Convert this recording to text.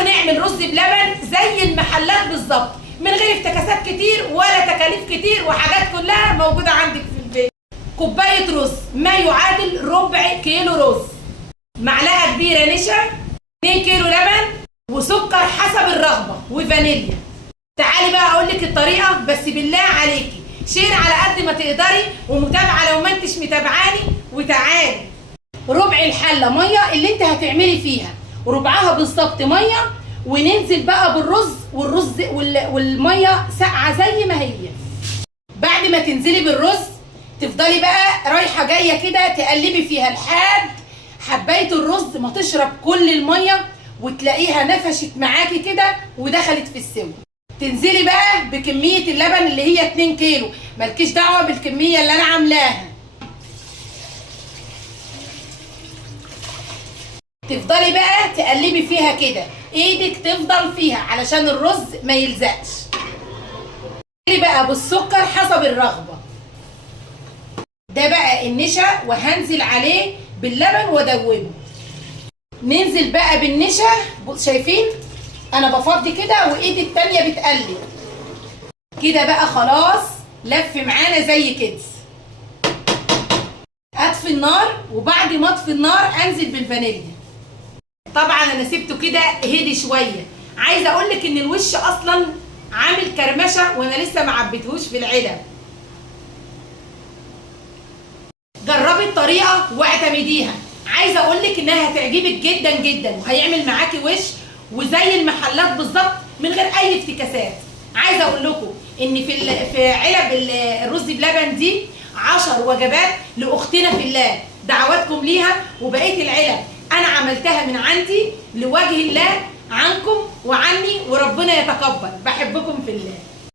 تعالوا نعمل رز بلبن زي المحلات بالظبط، من غير افتكاسات كتير ولا تكاليف كتير، وحاجات كلها موجوده عندك في البيت. كوبايه رز ما يعادل ربع كيلو رز، معلقه كبيره نشا، 2 كيلو لبن، وسكر حسب الرغبه، وفانيليا. تعالي بقى اقول لك الطريقه، بس بالله عليكي شير على قد ما تقدري، ومتابعه لو ما انتش متابعاني. وتعالي ربع الحله ميه اللي انت هتعملي فيها، ربعها بالظبط ميه، وننزل بقى بالرز، والميه ساقعه زي ما هي. بعد ما تنزلي بالرز تفضلي بقى رايحه جايه كده تقلبي فيها لحد حبايه الرز ما تشرب كل الميه، وتلاقيها نفشت معاكي كده ودخلت في السوا. تنزلي بقى بكميه اللبن اللي هي 2 كيلو، مالكيش دعوه بالكميه اللي انا عاملاها. تفضلي بقى تقلبي فيها كده، ايدك تفضل فيها علشان الرز ما يلزقش. بقى بالسكر حسب الرغبه. ده بقى النشا، وهنزل عليه باللبن وادوبه. ننزل بقى بالنشا، شايفين انا بفضي كده وايدي التانيه بتقلب كده بقى. خلاص لف معانا زي كده. اطفي النار، وبعد ما اطفي النار انزل بالفانيليا. طبعا انا سبته كده هدي شويه. عايزه اقول لك ان الوش اصلا عامل كرمشه وانا لسه ما عبيتهوش في العلب. جربي الطريقه واعتمديها، عايزه اقول لك انها هتعجبك جدا جدا، وهيعمل معاكي وش وزي المحلات بالظبط من غير اي افتكاسات. عايزه اقول لكم ان في علب الرز بلبن دي 10 وجبات لاختنا في الله، دعواتكم ليها. وبقيه العلب انا عملتها من عندي لوجه الله عنكم وعني، وربنا يتقبل. بحبكم في الله.